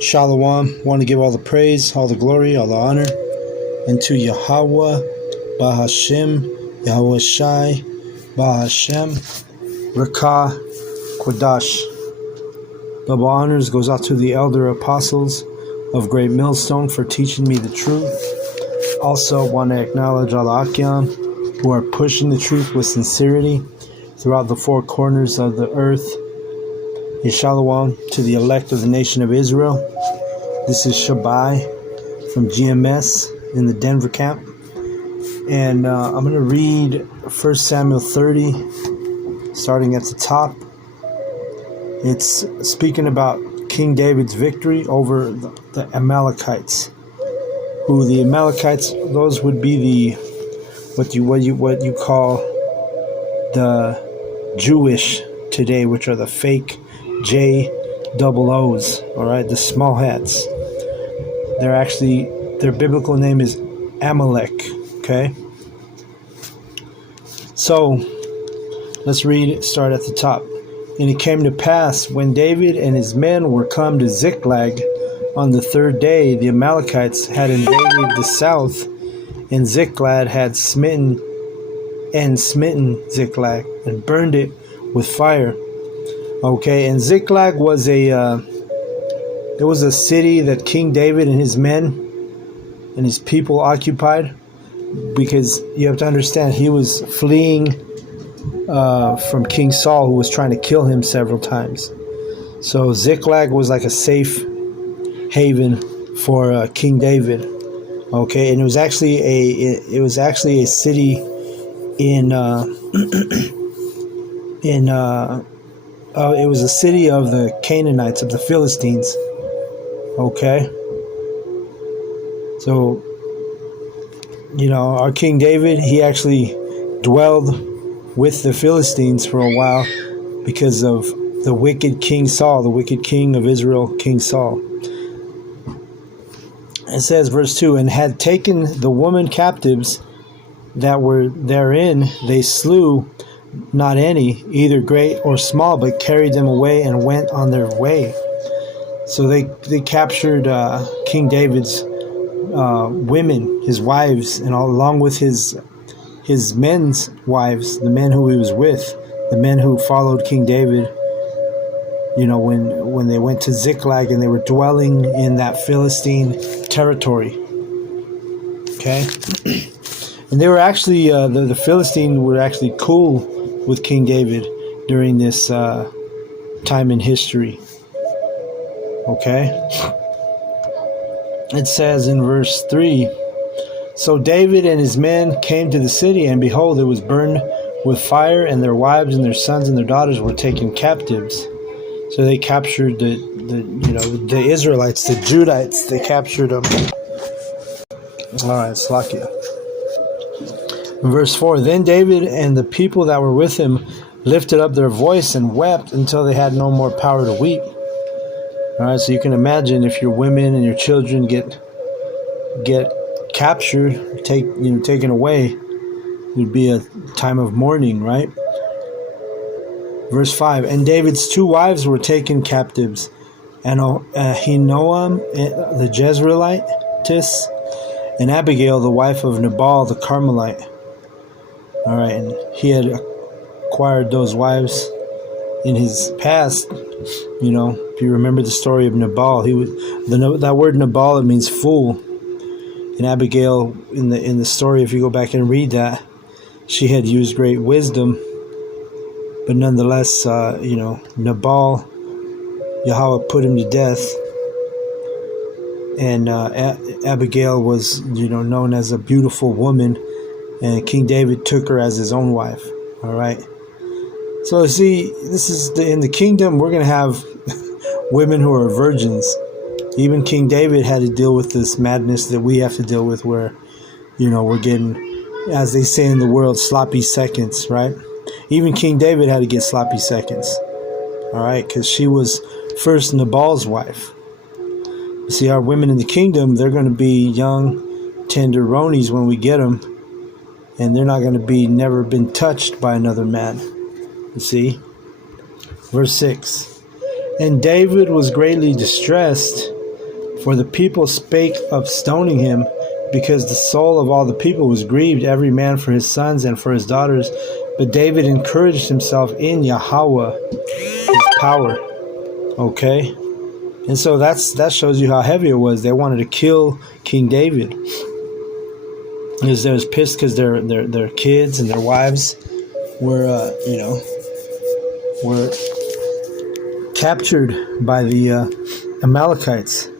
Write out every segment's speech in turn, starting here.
Shalom. Want to give all the praise, all the glory, all the honor, and to Yahweh, Bahashem, Yahweh Shai, Bahashem, Rakah, Quadash. Double honors goes out to the elder apostles of Great Millstone for teaching me the truth. Also want to acknowledge all the Akyam who are pushing the truth with sincerity throughout the four corners of the earth. Shalom to the elect of the nation of Israel. This is Shabai from GMS in the Denver camp. And I'm going to read 1 Samuel 30, starting at the top. It's speaking about King David's victory over the Amalekites. Who the Amalekites, those would be the what you call the Jewish today, which are the fake J-double-O's, all right, the small hats. Their biblical name is Amalek, okay? So, let's start at the top. And it came to pass, when David and his men were come to Ziklag on the third day, the Amalekites had invaded the south, and Ziklag had smitten Ziklag, and burned it with fire. Okay, and Ziklag was it was a city that King David and his men and his people occupied, because you have to understand he was fleeing from King Saul, who was trying to kill him several times. So Ziklag was like a safe haven for King David. Okay, and it was actually a city in it was a city of the Canaanites, of the Philistines. Okay. So, our King David, he actually dwelled with the Philistines for a while because of the wicked King Saul, the wicked king of Israel, King Saul. It says, verse 2, and had taken the women captives that were therein, they slew not any, either great or small, but carried them away and went on their way. So they captured King David's women, his wives, and along with his men's wives, the men who he was with, the men who followed King David. When they went to Ziklag and they were dwelling in that Philistine territory. Okay, and they were actually the Philistines were actually cool with King David during this time in history. Okay? It says in verse 3, so David and his men came to the city, and behold, it was burned with fire, and their wives and their sons and their daughters were taken captives. So they captured the Israelites, the Judites, they captured them. Alright, Slakia. Verse 4, then David and the people that were with him lifted up their voice and wept until they had no more power to weep. All right, so you can imagine if your women and your children get captured, taken away, it would be a time of mourning, right? Verse 5, and David's two wives were taken captives, and Ahinoam the Jezreelitess, and Abigail the wife of Nabal the Carmelite. All right, and he had acquired those wives in his past. If you remember the story of Nabal, that word Nabal, it means fool. And Abigail, in the story, if you go back and read that, she had used great wisdom, but nonetheless, Nabal, Yahweh put him to death, and Abigail was, known as a beautiful woman. And King David took her as his own wife. All right. So see, this is in the kingdom, we're going to have women who are virgins. Even King David had to deal with this madness that we have to deal with, where, we're getting, as they say in the world, sloppy seconds, right? Even King David had to get sloppy seconds. All right. Because she was first Nabal's wife. See, our women in the kingdom, they're going to be young tenderonies when we get them. And they're not going to be never been touched by another man. You see? Verse 6. And David was greatly distressed For the people spake of stoning him, because the soul of all the people was grieved, every man for his sons and for his daughters. But David encouraged himself in Yahweh, his power. Okay? And so that shows you how heavy it was. They wanted to kill King David. Because they was pissed because their kids and their wives were were captured by the Amalekites.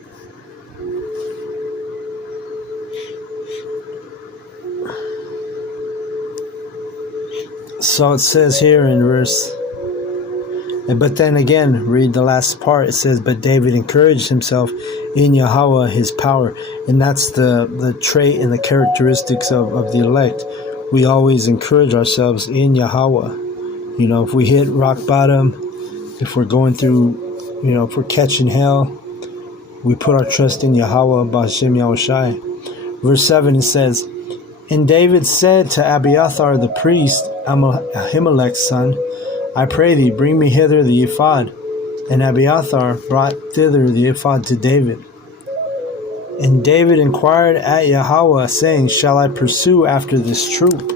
So it says here in verse, but then again, read the last part. It says, but David encouraged himself in Yahweh, his power. And that's the trait and the characteristics of the elect. We always encourage ourselves in Yahweh. You know, if we hit rock bottom, if we're going through, if we're catching hell, we put our trust in Yahweh, B'Hashem Yahushai. Verse 7, it says, and David said to Abiathar the priest, Ahimelech's son, I pray thee, bring me hither the ephod. And Abiathar brought thither the ephod to David. And David inquired at Yahweh, saying, shall I pursue after this troop?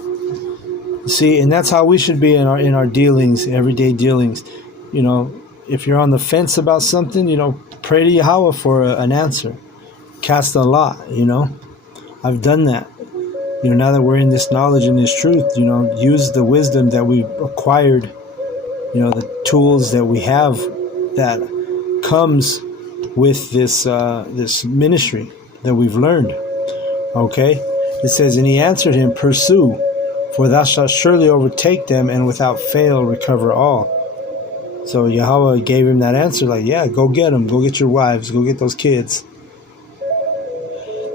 See, and that's how we should be in our dealings, everyday dealings. If you're on the fence about something, pray to Yahweh for an answer. Cast a lot, I've done that. Now that we're in this knowledge and this truth, use the wisdom that we've acquired, the tools that we have that comes with this this ministry that we've learned. Okay? It says, and he answered him, pursue, for thou shalt surely overtake them, and without fail recover all. So Yahweh gave him that answer, like, yeah, go get them, go get your wives, go get those kids.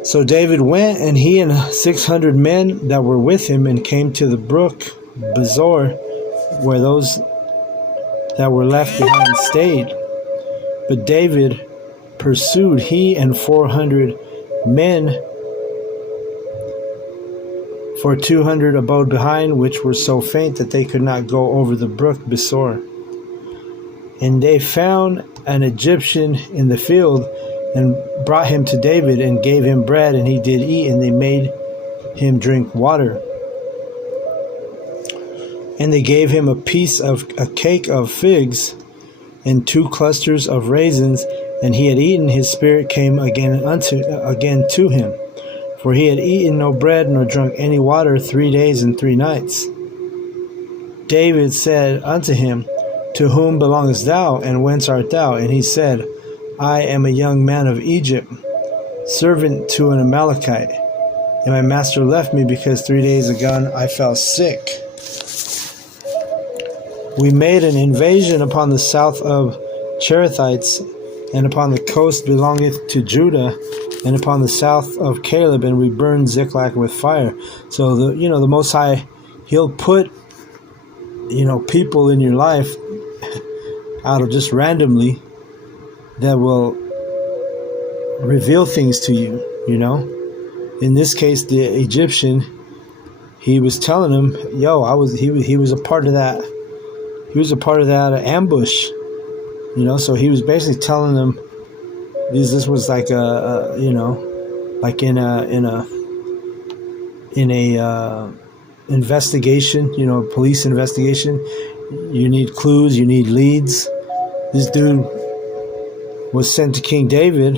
So David went, and he and 600 men that were with him, and came to the brook Bezor, where those that were left behind stayed. But David pursued, he and 400 men, for 200 abode behind, which were so faint that they could not go over the brook Besor. And they found an Egyptian in the field, and brought him to David, and gave him bread, and he did eat, and they made him drink water. And they gave him a cake of figs, and 2 clusters of raisins, and he had eaten, his spirit came again to him. For he had eaten no bread, nor drunk any water 3 days and 3 nights. David said unto him, to whom belongest thou, and whence art thou? And he said, I am a young man of Egypt, servant to an Amalekite, and my master left me because 3 days ago I fell sick. We made an invasion upon the south of Cherethites, and upon the coast belongeth to Judah, and upon the south of Caleb, and we burned Ziklag with fire. So the Most High, He'll put people in your life out of just randomly that will reveal things to you. In this case, the Egyptian, he was telling him, he was a part of that. He was a part of that ambush. So he was basically telling them this was like like in a investigation, police investigation. You need clues, you need leads. This dude was sent to King David.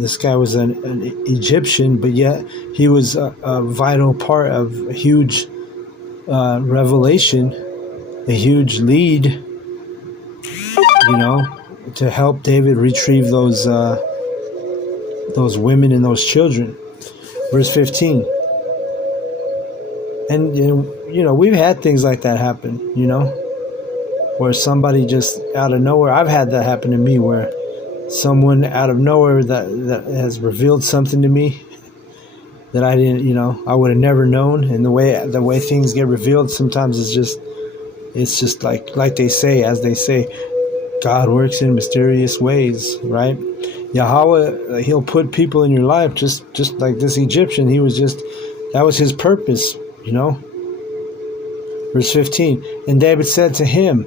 This guy was an Egyptian, but yet he was a vital part of a huge revelation, a huge lead, to help David retrieve those women and those children. Verse 15. And we've had things like that happen, where somebody just out of nowhere. I've had that happen to me, where someone out of nowhere that has revealed something to me that I didn't, I would have never known. And the way things get revealed, sometimes it's just like they say, as they say, God works in mysterious ways, right? Yahweh, He'll put people in your life, just like this Egyptian. That was His purpose, Verse 15, and David said to him,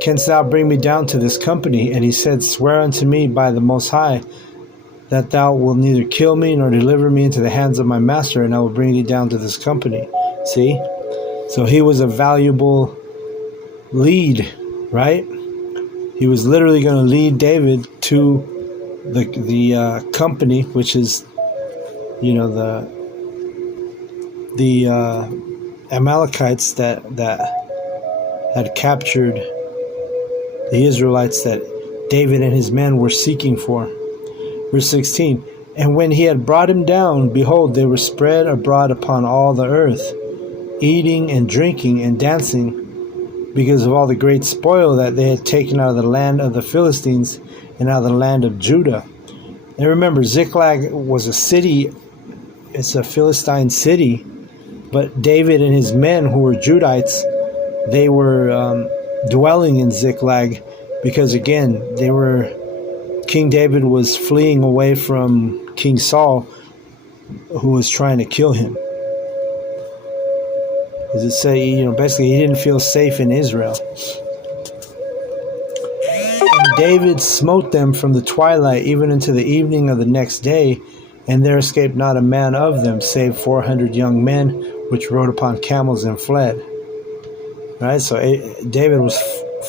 canst thou bring me down to this company? And he said, swear unto me by the Most High, that thou wilt neither kill me nor deliver me into the hands of my master, and I will bring thee down to this company. See? So he was a valuable lead, right? He was literally going to lead David to the company, which is, the Amalekites that had captured the Israelites that David and his men were seeking for. Verse 16, and when he had brought him down, behold, they were spread abroad upon all the earth, eating and drinking and dancing, because of all the great spoil that they had taken out of the land of the Philistines and out of the land of Judah. And remember, Ziklag was a city, it's a Philistine city, but David and his men, who were Judites, they were dwelling in Ziklag because, again, King David was fleeing away from King Saul, who was trying to kill him. Does it say, basically he didn't feel safe in Israel. And David smote them from the twilight even into the evening of the next day, and there escaped not a man of them, save 400 young men, which rode upon camels and fled. All right, so David was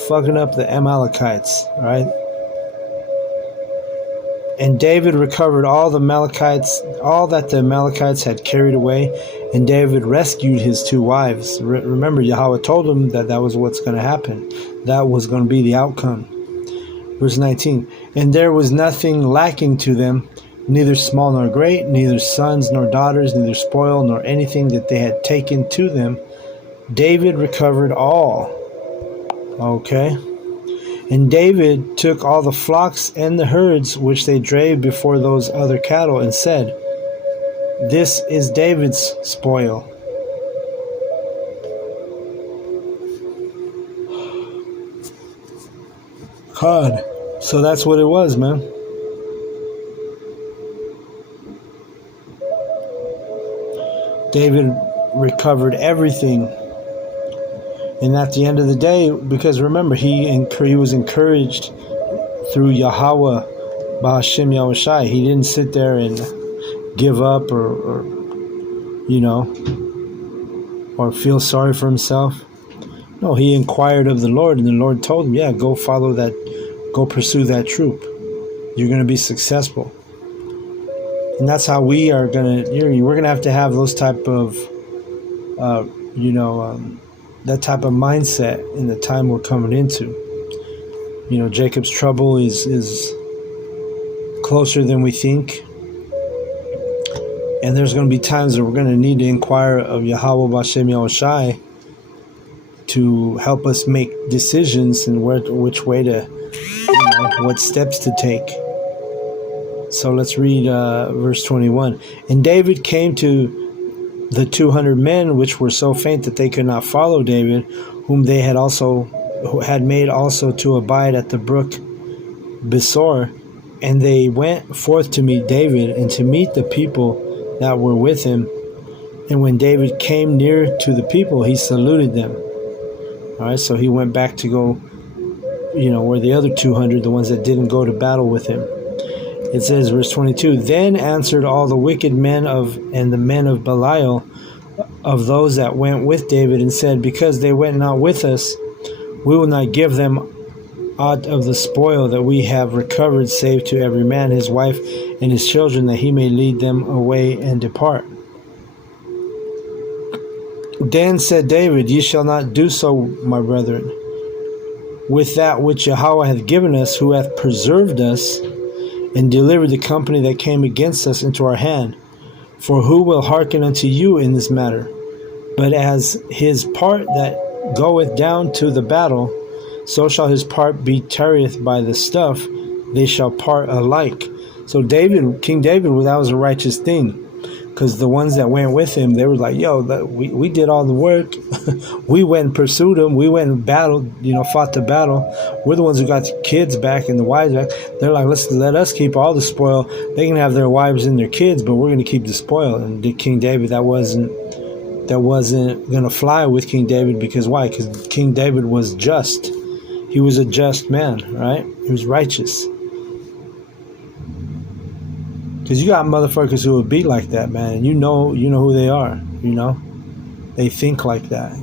fucking up the Amalekites, all right? And David recovered all that the Amalekites had carried away, and David rescued his 2 wives. Remember, Yahweh told him that was what's going to happen. That was going to be the outcome. Verse 19, and there was nothing lacking to them, neither small nor great, neither sons nor daughters, neither spoil nor anything that they had taken to them. David recovered all. Okay. And David took all the flocks and the herds which they drave before those other cattle, and said, this is David's spoil. God. So that's what it was, man. David recovered everything. And at the end of the day, because remember, he was encouraged through Yahweh, Bahashem Yahushai. He didn't sit there and give up or feel sorry for himself. No, he inquired of the Lord, and the Lord told him, yeah, go pursue that troop. You're going to be successful. And that's how we are going to, we're going to have those type of, that type of mindset in the time we're coming into. Jacob's trouble is closer than we think. And there's going to be times that we're going to need to inquire of Yahweh Bashem Yahushai to help us make decisions and which way to, what steps to take. So let's read verse 21. And David came to the 200 men which were so faint that they could not follow David, whom they had made also to abide at the brook Besor, and they went forth to meet David and to meet the people that were with him. And when David came near to the people, he saluted them. All right, so he went back to go, where the other 200, the ones that didn't go to battle with him. It says, verse 22, then answered all the wicked men and the men of Belial of those that went with David, and said, because they went not with us, we will not give them aught of the spoil that we have recovered, save to every man his wife and his children, that he may lead them away and depart. Then said David, ye shall not do so, my brethren, with that which Yahweh hath given us, who hath preserved us, and delivered the company that came against us into our hand. For who will hearken unto you in this matter? But as his part that goeth down to the battle, so shall his part be tarrieth by the stuff, they shall part alike. So King David, that was a righteous thing. Because the ones that went with him, they were like, yo, we did all the work. We went and pursued them. We went and battled, fought the battle. We're the ones who got the kids back and the wives back. They're like, let us keep all the spoil. They can have their wives and their kids, but we're going to keep the spoil. And King David, that wasn't going to fly with King David. Because why? Because King David was just. He was a just man, right? He was righteous. Because you got motherfuckers who would be like that, man. And you know who they are, They think like that,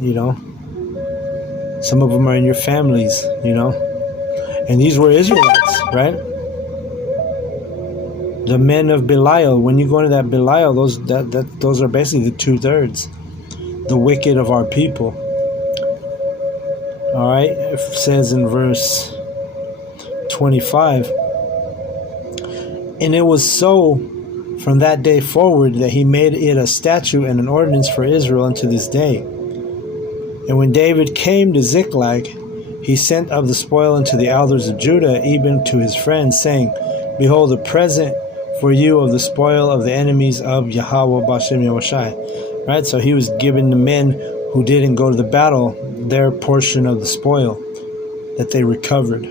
Some of them are in your families, And these were Israelites, right? The men of Belial. When you go into that Belial, those are basically the 2/3, the wicked of our people. All right, it says in verse 25, and it was so from that day forward that he made it a statute and an ordinance for Israel unto this day. And when David came to Ziklag, he sent of the spoil unto the elders of Judah, even to his friends, saying, Behold, a present for you of the spoil of the enemies of Yahweh Bashem Yahushai. Right, so he was giving the men who didn't go to the battle their portion of the spoil that they recovered.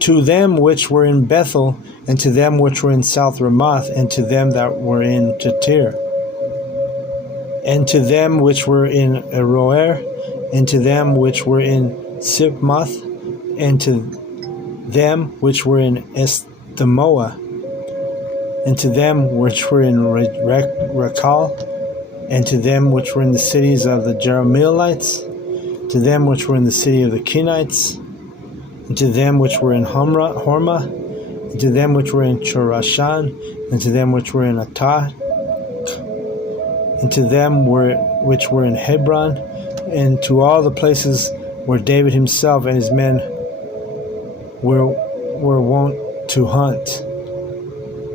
To them which were in Bethel, and to them which were in South Ramoth, and to them that were in Jatir, and to them which were in Aroer, and to them which were in Sipmoth, and to them which were in Estemoa, and to them which were in Rekal, and to them which were in the cities of the Jerahmeelites, to them which were in the city of the Kenites, and to them which were in Hormah, and to them which were in Chorashan, and to them which were in Atah, and to them which were in Hebron, and to all the places where David himself and his men were wont to hunt.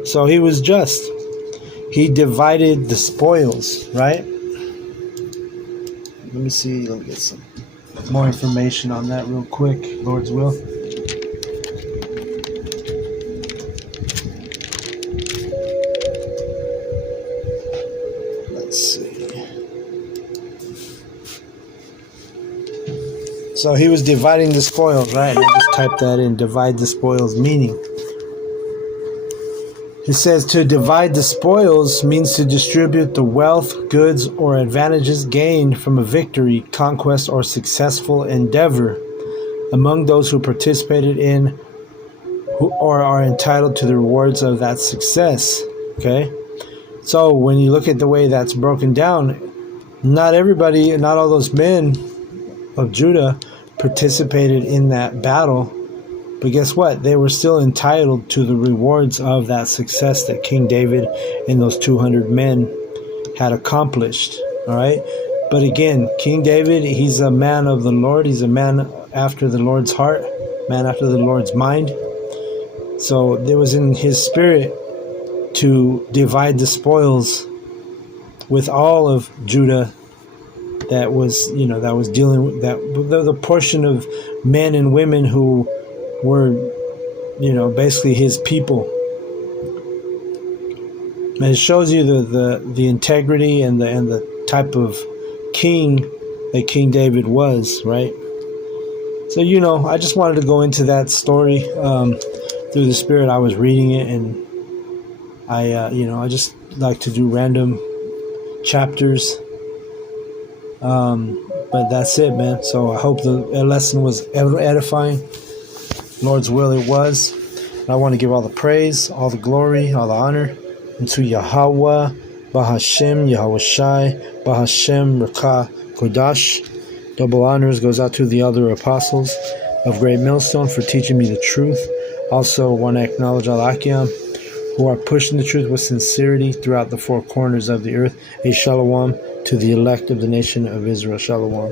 So he was just. He divided the spoils, right? Let me see. Let me get some more information on that real quick, Lord's will. Let's see. So he was dividing the spoils, right? I just typed that in, divide the spoils, meaning. It says to divide the spoils means to distribute the wealth, goods, or advantages gained from a victory, conquest, or successful endeavor among those who participated in or are entitled to the rewards of that success. Okay? So when you look at the way that's broken down, not everybody, not all those men of Judah participated in that battle. But guess what? They were still entitled to the rewards of that success that King David and those 200 men had accomplished. All right? But again, King David, he's a man of the Lord. He's a man after the Lord's heart, man after the Lord's mind. So it was in his spirit to divide the spoils with all of Judah that was, that was dealing with that, the portion of men and women who were, basically his people. And it shows you the integrity and the type of king that King David was, right? So, I just wanted to go into that story through the Spirit. I was reading it, and I just like to do random chapters. But that's it, man. So I hope the lesson was edifying. Lord's will it was. And I want to give all the praise, all the glory, all the honor unto Yahweh, Bahashem, Yahushai, Bahashem, Rakah, Kodash. Double honors goes out to the other apostles of Great Millstone for teaching me the truth. Also want to acknowledge all Akim who are pushing the truth with sincerity throughout the four corners of the earth. A shalom to the elect of the nation of Israel. Shalom.